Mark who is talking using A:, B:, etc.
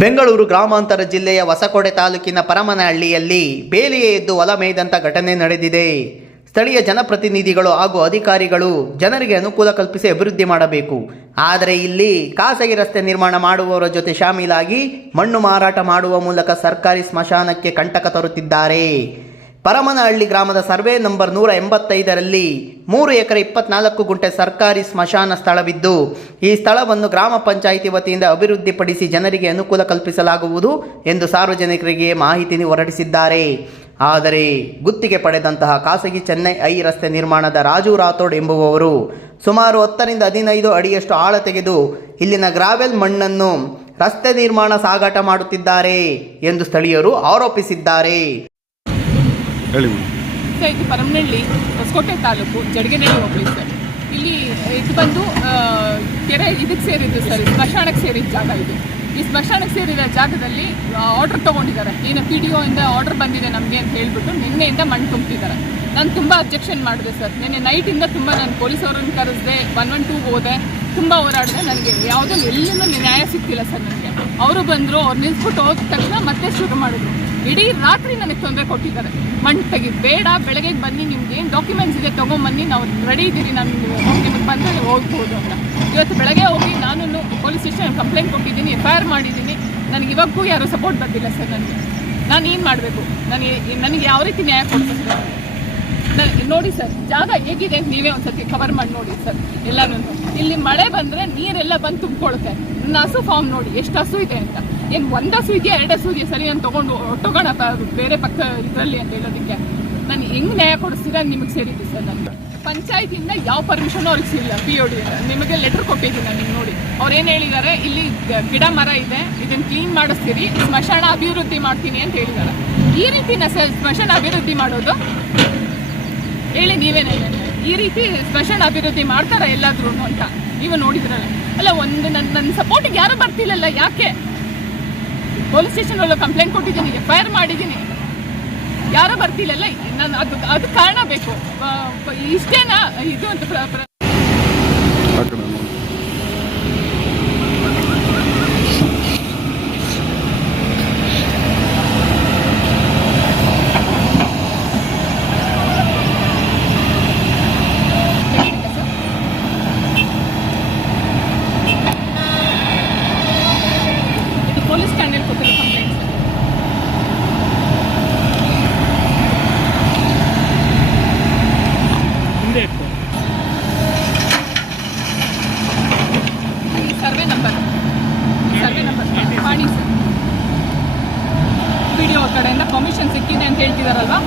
A: ಬೆಂಗಳೂರು ಗ್ರಾಮಾಂತರ ಜಿಲ್ಲೆಯ ಹೊಸಕೋಟೆ ತಾಲೂಕಿನ ಪರಮನಹಳ್ಳಿಯಲ್ಲಿ ಬೇಲಿಯೇ ಎದ್ದು ಹೊಲ ಮೇಯ್ದಂಥ ಘಟನೆ ನಡೆದಿದೆ. ಸ್ಥಳೀಯ ಜನಪ್ರತಿನಿಧಿಗಳು ಹಾಗೂ ಅಧಿಕಾರಿಗಳು ಜನರಿಗೆ ಅನುಕೂಲ ಕಲ್ಪಿಸಿ ಅಭಿವೃದ್ಧಿ ಮಾಡಬೇಕು. ಆದರೆ ಇಲ್ಲಿ ಖಾಸಗಿ ರಸ್ತೆ ನಿರ್ಮಾಣ ಮಾಡುವವರ ಜೊತೆ ಶಾಮೀಲಾಗಿ ಮಣ್ಣು ಮಾರಾಟ ಮಾಡುವ ಮೂಲಕ ಸರ್ಕಾರಿ ಸ್ಮಶಾನಕ್ಕೆ ಕಂಟಕ ತರುತ್ತಿದ್ದಾರೆ. ಪರಮನಹಳ್ಳಿ ಗ್ರಾಮದ ಸರ್ವೆ ನಂಬರ್ ನೂರ ಎಂಬತ್ತೈದರಲ್ಲಿ ಮೂರು ಎಕರೆ ಇಪ್ಪತ್ನಾಲ್ಕು ಗುಂಟೆ ಸರ್ಕಾರಿ ಸ್ಮಶಾನ ಸ್ಥಳವಿದ್ದು, ಈ ಸ್ಥಳವನ್ನು ಗ್ರಾಮ ಪಂಚಾಯಿತಿ ವತಿಯಿಂದ ಅಭಿವೃದ್ಧಿಪಡಿಸಿ ಜನರಿಗೆ ಅನುಕೂಲ ಕಲ್ಪಿಸಲಾಗುವುದು ಎಂದು ಸಾರ್ವಜನಿಕರಿಗೆ ಮಾಹಿತಿ ಹೊರಡಿಸಿದ್ದಾರೆ. ಆದರೆ, ಗುತ್ತಿಗೆ ಪಡೆದಂತಹ ಖಾಸಗಿ ಚೆನ್ನೈ ಐ ರಸ್ತೆ ನಿರ್ಮಾಣದ ರಾಜು ರಾಥೋಡ್ ಎಂಬುವವರು ಸುಮಾರು ಹತ್ತರಿಂದ ಹದಿನೈದು ಅಡಿಯಷ್ಟು ಆಳ ತೆಗೆದು ಇಲ್ಲಿನ ಗ್ರಾವೆಲ್ ಮಣ್ಣನ್ನು ರಸ್ತೆ ನಿರ್ಮಾಣ ಸಾಗಾಟ ಮಾಡುತ್ತಿದ್ದಾರೆ ಎಂದು ಸ್ಥಳೀಯರು ಆರೋಪಿಸಿದ್ದಾರೆ.
B: ಹೇಳಿ.
C: ಸರ್, ಇದು ಪರಮನಹಳ್ಳಿ ಹೊಸಕೋಟೆ ತಾಲೂಕು ಜಡಗೆನಹಳ್ಳಿ ಹೋಗ್ಲಿ ಸರ್. ಇಲ್ಲಿ, ಇದು ಬಂದು ಕೆರೆ ಇದಕ್ಕೆ ಸೇರಿದ್ದು ಸರ್ ಸ್ಮಶಾನಕ್ಕೆ ಸೇರಿದ ಜಾಗ ಇದು. ಈ ಸ್ಮಶಾನಕ್ಕೆ ಸೇರಿದ ಜಾಗದಲ್ಲಿ ಆರ್ಡರ್ ತೊಗೊಂಡಿದ್ದಾರೆ. ಏನು ಪಿ ಡಿ ಇಂದ ಆರ್ಡರ್ ಬಂದಿದೆ ನಮಗೆ ಅಂತ ಹೇಳ್ಬಿಟ್ಟು ನಿನ್ನೆಯಿಂದ ಮಣ್ಣು ತುಂಬ್ತಿದ್ದಾರೆ. ನಾನು ತುಂಬ ಅಬ್ಜೆಕ್ಷನ್ ಮಾಡಿದೆ ಸರ್. ನಿನ್ನೆ ನೈಟಿಂದ ತುಂಬ ನಾನು ಪೊಲೀಸ್ ಅವರನ್ನು ಕರೆಸಿದೆ ಒನ್ ಒನ್ ಟೂಗೆ ಹೋದೆ, ತುಂಬ ಹೋರಾಡಿದೆ. ನನಗೆ ಯಾವುದೋ ಎಲ್ಲೂ ನ್ಯಾಯ ಸಿಕ್ತಿಲ್ಲ ಸರ್ ನನಗೆ. ಅವರು ಬಂದರು, ಅವ್ರು ನಿಲ್ಸ್ಬಿಟ್ಟು ಹೋದ ತಕ್ಷಣ ಮತ್ತೆ ಶುರು ಮಾಡಿದ್ರು. ಇಡೀ ರಾತ್ರಿ ನನಗೆ ತೊಂದರೆ ಕೊಟ್ಟಿದ್ದಾರೆ. ಮಣ್ಣು ತೆಗಿ ಬೇಡ ಬೆಳಗ್ಗೆ ಬನ್ನಿ, ನಿಮ್ಗೆ ಏನು ಡಾಕ್ಯುಮೆಂಟ್ಸ್ ಇದೆ ತೊಗೊಂಬನ್ನಿ, ನಾವು ರೆಡಿ ಇದ್ದೀರಿ ನಾನು ನಿಮಗೆ ಬಂದರೆ ಹೋಗ್ಬೋದು ಅಂತ. ಇವತ್ತು ಬೆಳಗ್ಗೆ ಹೋಗಿ ನಾನು ಪೊಲೀಸ್ ಸ್ಟೇಷನ್ ಕಂಪ್ಲೇಂಟ್ ಕೊಟ್ಟಿದ್ದೀನಿ ಎಫ್ ಐ ಆರ್ ಮಾಡಿದ್ದೀನಿ. ನನಗೆ ಇವಾಗೂ ಯಾರೂ ಸಪೋರ್ಟ್ ಬಂದಿಲ್ಲ ಸರ್ ನನಗೆ. ನಾನು ಏನು ಮಾಡಬೇಕು? ನನಗೆ ನನಗೆ ಯಾವ ರೀತಿ ನ್ಯಾಯ ಕೊಡ್ಬೇಕು? ಸರ್ ನ- ನೋಡಿ ಸರ್, ಜಾಗ ಹೇಗಿದೆ ನೀವೇ ಒಂದ್ಸತಿ ಕವರ್ ಮಾಡಿ ನೋಡಿ ಸರ್ ಎಲ್ಲಾನು ಇಲ್ಲಿ ಮಳೆ ಬಂದ್ರೆ ನೀರೆಲ್ಲ ಬಂದು ತುಂಬಿಕೊಳ್ಳುತ್ತೆ. ನನ್ನ ಹಸು ಫಾರ್ಮ್ ನೋಡಿ, ಎಷ್ಟು ಹಸು ಇದೆ ಅಂತ. ಏನು ಒಂದು ಹಸು ಇದೆಯಾ, ಎರಡು ಹಸು ಇದೆಯಾ? ಸರಿ, ನಾನು ತಗೊಂಡು ಒಟ್ಟೋಗೋಣ ಬೇರೆ ಪಕ್ಕ ಇದರಲ್ಲಿ ಅಂತ ಹೇಳೋದಕ್ಕೆ. ನಾನು ಹೆಂಗ್ ನ್ಯಾಯ ಕೊಡಿಸ್ತೀರಾ ನಿಮಗೆ ಸೇರಿದ್ದೆ ಸರ್ ನನ್ಗೆ ಪಂಚಾಯಿತಿಯಿಂದ ಯಾವ ಪರ್ಮಿಷನ್ ಅವ್ರಿಗೆ ಸಿಗಲ್ಲ ಪಿ ಒ ಡಿ ನಿಮಗೆ ಲೆಟರ್ ಕೊಟ್ಟಿದ್ದೀನಿ ನಾನು ನಿಮ್ಗೆ ನೋಡಿ. ಅವ್ರು ಏನು ಹೇಳಿದ್ದಾರೆ ಇಲ್ಲಿ ಗಿಡ ಮರ ಇದೆ ಇದನ್ನ ಕ್ಲೀನ್ ಮಾಡಿಸ್ತೀರಿ, ಸ್ಮಶಾನ ಅಭಿವೃದ್ಧಿ ಮಾಡ್ತೀನಿ ಅಂತ ಹೇಳಿದ್ದಾರೆ ಈ ರೀತಿನ ಸರ್ ಸ್ಮಶಾನ ಅಭಿವೃದ್ಧಿ ಮಾಡೋದು ಹೇಳಿ ನೀವೇನೇ ಈ ರೀತಿ ಸ್ಪೆಷಲ್ ಅಭಿವೃದ್ಧಿ ಮಾಡ್ತಾರಾ ಎಲ್ಲಾದ್ರೂ ಅಂತ ನೀವು ನೋಡಿದ್ರಲ್ಲ. ಅಲ್ಲ, ಒಂದು ನನ್ನ ನನ್ನ ಸಪೋರ್ಟಿಗೆ ಯಾರು ಬರ್ತಿಲ್ಲಲ್ಲ, ಯಾಕೆ? ಪೊಲೀಸ್ ಸ್ಟೇಷನ್ ಒಳಗೆ ಕಂಪ್ಲೇಂಟ್ ಕೊಟ್ಟಿದ್ದೀನಿ ಎಫ್ ಐ ಆರ್ ಮಾಡಿದ್ದೀನಿ. ಯಾರು ಬರ್ತಿಲ್ಲಲ್ಲ ನಾನು ಅದು ಅದು ಕಾರಣ ಬೇಕು. ಇಷ್ಟೇನಾ? ಇದು ಅಂತ ಪ್ರ- ಪ್ರ-
B: ಆ ಕಡೆ ನೋಡಿ
C: ಹೇಳಿದ್ದೆ ಸರ್. ಇದು ಪೊಲೀಸ್ ಸ್ಟ್ಯಾಂಡಲ್ಲಿ ಕೊಟ್ಟಿರೋ ಕಂಪ್ಲೇಂಟ್ ಸರ್ ಈ ಸರ್ವೆ ನಂಬರ್. Survey number. ಪಾಣಿ ಸರ್. ವಿಡಿಯೋ ಕಡೆಯಿಂದ ಪರ್ಮಿಷನ್ ಸಿಕ್ಕಿದೆ ಅಂತ ಹೇಳ್ತಿದಾರಲ್ವಾ?